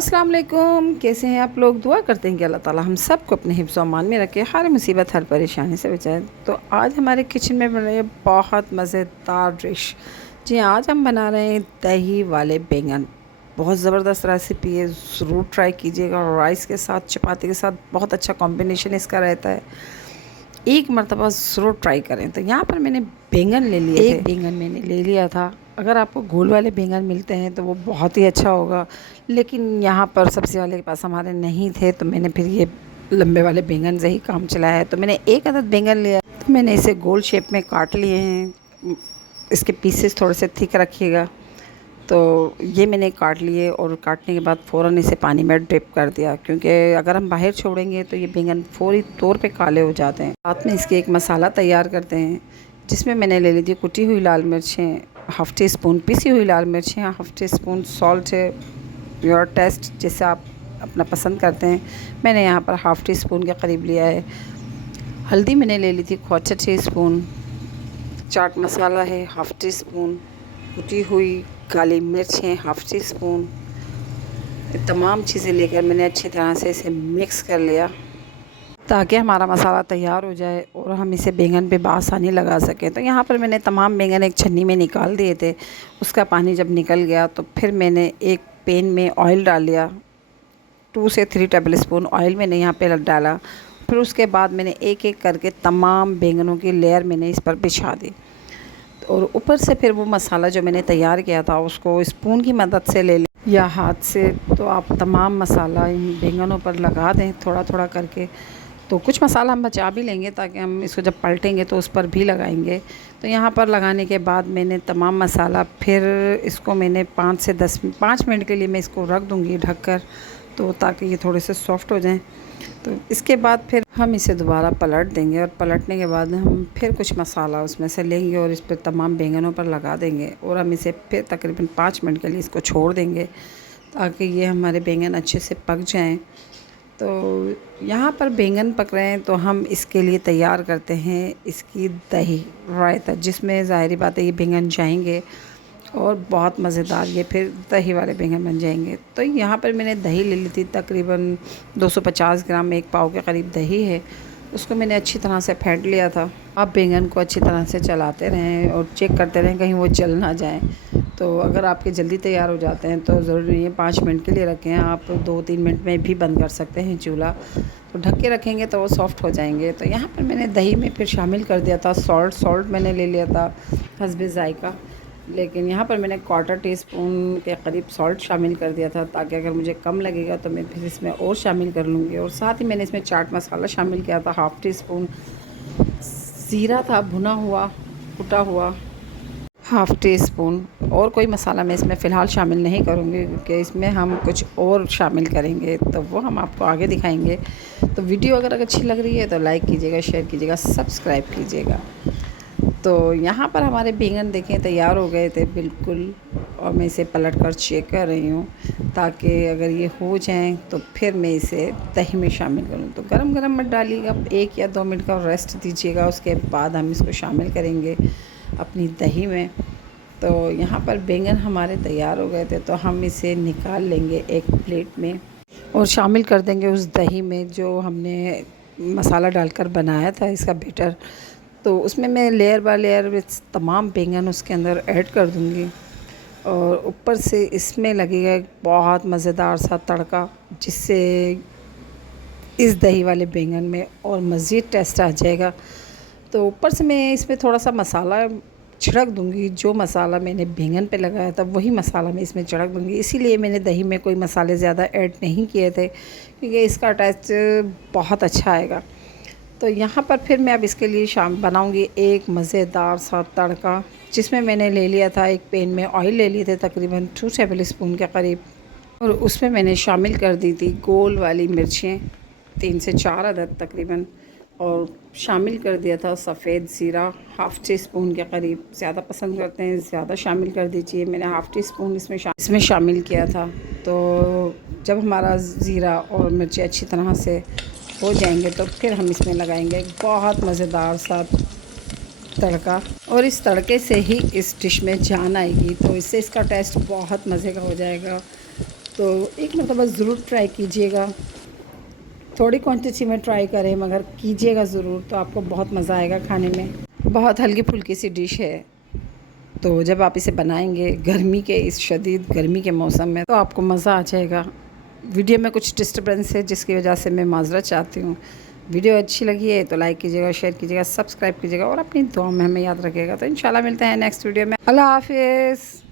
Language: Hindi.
अस्सलाम वालेकुम। कैसे हैं आप लोग? दुआ करते हैं कि अल्लाह ताला हम सबको अपने हिफ्ज़ व अमान में रखे, हर मुसीबत हर परेशानी से बचाए। तो आज हमारे किचन में बन रही है बहुत मज़ेदार डिश। जी हाँ, आज हम बना रहे हैं दही वाले बैंगन। बहुत ज़बरदस्त रेसिपी है, ज़रूर ट्राई कीजिएगा। राइस के साथ, चपाती के साथ बहुत अच्छा कॉम्बिनेशन इसका रहता है। एक मरतबा ज़रूर ट्राई करें। तो यहाँ पर मैंने बैंगन ले लिए थे, एक बैंगन मैंने ले लिया था। अगर आपको गोल वाले बैंगन मिलते हैं तो वो बहुत ही अच्छा होगा, लेकिन यहाँ पर सब्ज़ी वाले के पास हमारे नहीं थे, तो मैंने फिर ये लंबे वाले बैंगन से ही काम चलाया है। तो मैंने एक अदद बैंगन लिया, तो मैंने इसे गोल शेप में काट लिए हैं। इसके पीसेस थोड़े से थिक रखिएगा। तो ये मैंने काट लिए और काटने के बाद फ़ौरन इसे पानी में डिप कर दिया, क्योंकि अगर हम बाहर छोड़ेंगे तो ये बैंगन फौरी तौर पे काले हो जाते हैं। साथ में इसके एक मसाला तैयार करते हैं, जिसमें मैंने ले ली थी कुटी हुई लाल मिर्चें, हाफ़ टी स्पून पिसी हुई लाल मिर्चें, हाफ़ टी स्पून सॉल्ट है, योर टेस्ट जैसे आप अपना पसंद करते हैं। मैंने यहाँ पर हाफ़ टी स्पून के करीब लिया है। हल्दी मैंने ले ली थी 1/4 टी स्पून। चाट मसाला है हाफ़ टी स्पून। कुटी हुई काली मिर्च है हाफ़ टी स्पून। तमाम चीज़ें लेकर मैंने अच्छी तरह से इसे मिक्स कर लिया, ताकि हमारा मसाला तैयार हो जाए और हम इसे बैंगन पे बआसानी लगा सकें। तो यहाँ पर मैंने तमाम बैंगन एक छन्नी में निकाल दिए थे। उसका पानी जब निकल गया तो फिर मैंने एक पैन में ऑयल डाल लिया। 2 से 3 टेबल स्पून ऑयल मैंने यहाँ पे डाला। फिर उसके बाद मैंने एक एक करके तमाम बैंगनों की लेयर मैंने इस पर बिछा दी, और ऊपर से फिर वो मसाला जो मैंने तैयार किया था उसको स्पून की मदद से ले लें या हाथ से। तो आप तमाम मसाला इन बैंगनों पर लगा दें थोड़ा थोड़ा करके। तो कुछ मसाला हम बचा भी लेंगे, ताकि हम इसको जब पलटेंगे तो उस पर भी लगाएंगे। तो यहाँ पर लगाने के बाद मैंने तमाम मसाला, फिर इसको मैंने 5 मिनट के लिए मैं इसको रख दूँगी ढककर, तो ताकि ये थोड़े से सॉफ़्ट हो जाएं। तो इसके बाद फिर हम इसे दोबारा पलट देंगे, और पलटने के बाद हम फिर कुछ मसाला उसमें से लेंगे और इस पर तमाम बैंगनों पर लगा देंगे, और हम इसे फिर तकरीबन 5 मिनट के लिए इसको छोड़ देंगे, ताकि ये हमारे बैंगन अच्छे से पक जाएं। तो यहाँ पर बैंगन पक रहे हैं तो हम इसके लिए तैयार करते हैं इसकी दही रायता, जिसमें ज़ाहिर बात है ये बैंगन जाएंगे और बहुत मज़ेदार ये फिर दही वाले बैंगन बन जाएंगे। तो यहाँ पर मैंने दही ले ली थी, तकरीबन 250 ग्राम, 1 पाव के करीब दही है। उसको मैंने अच्छी तरह से फेंट लिया था। आप बैंगन को अच्छी तरह से चलाते रहें और चेक करते रहें कहीं वो जल ना जाए। तो अगर आपके जल्दी तैयार हो जाते हैं तो ज़रूरी नहीं है 5 मिनट के लिए रखें, आप 2-3 मिनट में भी बंद कर सकते हैं चूल्हा। तो ढक के रखेंगे तो वो सॉफ़्ट हो जाएंगे। तो यहाँ पर मैंने दही में फिर शामिल कर दिया था सॉल्ट मैंने ले लिया था हस्बे ज़ायक़ा, लेकिन यहाँ पर मैंने 1/4 टी स्पून के करीब सॉल्ट शामिल कर दिया था, ताकि अगर मुझे कम लगेगा तो मैं फिर इसमें और शामिल कर लूँगी। और साथ ही मैंने इसमें चाट मसाला शामिल किया था हाफ़ टी स्पून। ज़ीरा था भुना हुआ, कुटा हुआ, हाफ़ टी स्पून। और कोई मसाला मैं इसमें फ़िलहाल शामिल नहीं करूँगी, क्योंकि इसमें हम कुछ और शामिल करेंगे, तो वो हम आपको आगे दिखाएंगे। तो वीडियो अगर अच्छी लग रही है तो लाइक कीजिएगा, शेयर कीजिएगा, सब्सक्राइब कीजिएगा। तो यहाँ पर हमारे बैंगन देखें तैयार हो गए थे बिल्कुल, और मैं इसे पलट कर चेक कर रही हूँ, ताकि अगर ये हो जाएं तो फिर मैं इसे दही में शामिल करूँ। तो गरम गरम मत डालिएगा, 1 या 2 मिनट का रेस्ट दीजिएगा, उसके बाद हम इसको शामिल करेंगे अपनी दही में। तो यहाँ पर बैंगन हमारे तैयार हो गए थे, तो हम इसे निकाल लेंगे एक प्लेट में और शामिल कर देंगे उस दही में जो हमने मसाला डालकर बनाया था इसका बैटर। तो उसमें मैं लेयर बाय लेयर तमाम बैंगन उसके अंदर ऐड कर दूँगी, और ऊपर से इसमें लगेगा एक बहुत मज़ेदार सा तड़का, जिससे इस दही वाले बैंगन में और मज़ीद टेस्ट आ जाएगा। तो ऊपर से मैं इसमें थोड़ा सा मसाला छिड़क दूँगी, जो मसाला मैंने बैंगन पे लगाया था वही मसाला मैं इसमें छिड़क दूँगी। इसीलिए मैंने दही में कोई मसाले ज़्यादा ऐड नहीं किए थे, क्योंकि इसका टेस्ट बहुत अच्छा आएगा। तो यहाँ पर फिर मैं अब इसके लिए बनाऊँगी एक मज़ेदार सा तड़का, जिसमें मैंने ले लिया था एक पैन में ऑयल ले लिए थे तकरीबन 2 टेबल स्पून के करीब, और उसमें मैंने शामिल कर दी थी गोल वाली मिर्चें 3 से 4 अदद तकरीबन, और शामिल कर दिया था सफ़ेद ज़ीरा हाफ़ टी स्पून के करीब। ज़्यादा पसंद करते हैं ज़्यादा शामिल कर दीजिए, मैंने हाफ़ टी स्पून इसमें शामिल किया था। तो जब हमारा ज़ीरा और मिर्ची अच्छी तरह से हो जाएंगे तो फिर हम इसमें लगाएंगे एक बहुत मज़ेदार सा तड़का, और इस तड़के से ही इस डिश में जान आएगी, तो इससे इसका टेस्ट बहुत मज़े का हो जाएगा। तो एक मरतबा ज़रूर ट्राई कीजिएगा। थोड़ी क्वांटिटी में ट्राई करें मगर कीजिएगा ज़रूर, तो आपको बहुत मज़ा आएगा खाने में। बहुत हल्की फुल्की सी डिश है, तो जब आप इसे बनाएंगे गर्मी के इस शदीद गर्मी के मौसम में तो आपको मज़ा आ जाएगा। वीडियो में कुछ डिस्टर्बेंस है जिसकी वजह से मैं माज़रत चाहती हूँ। वीडियो अच्छी लगी है तो लाइक कीजिएगा, शेयर कीजिएगा, सब्सक्राइब कीजिएगा और अपनी दुआ में हमें याद रखिएगा। तो इंशाल्लाह मिलते हैं नेक्स्ट वीडियो में। अल्लाह हाफ़िज़।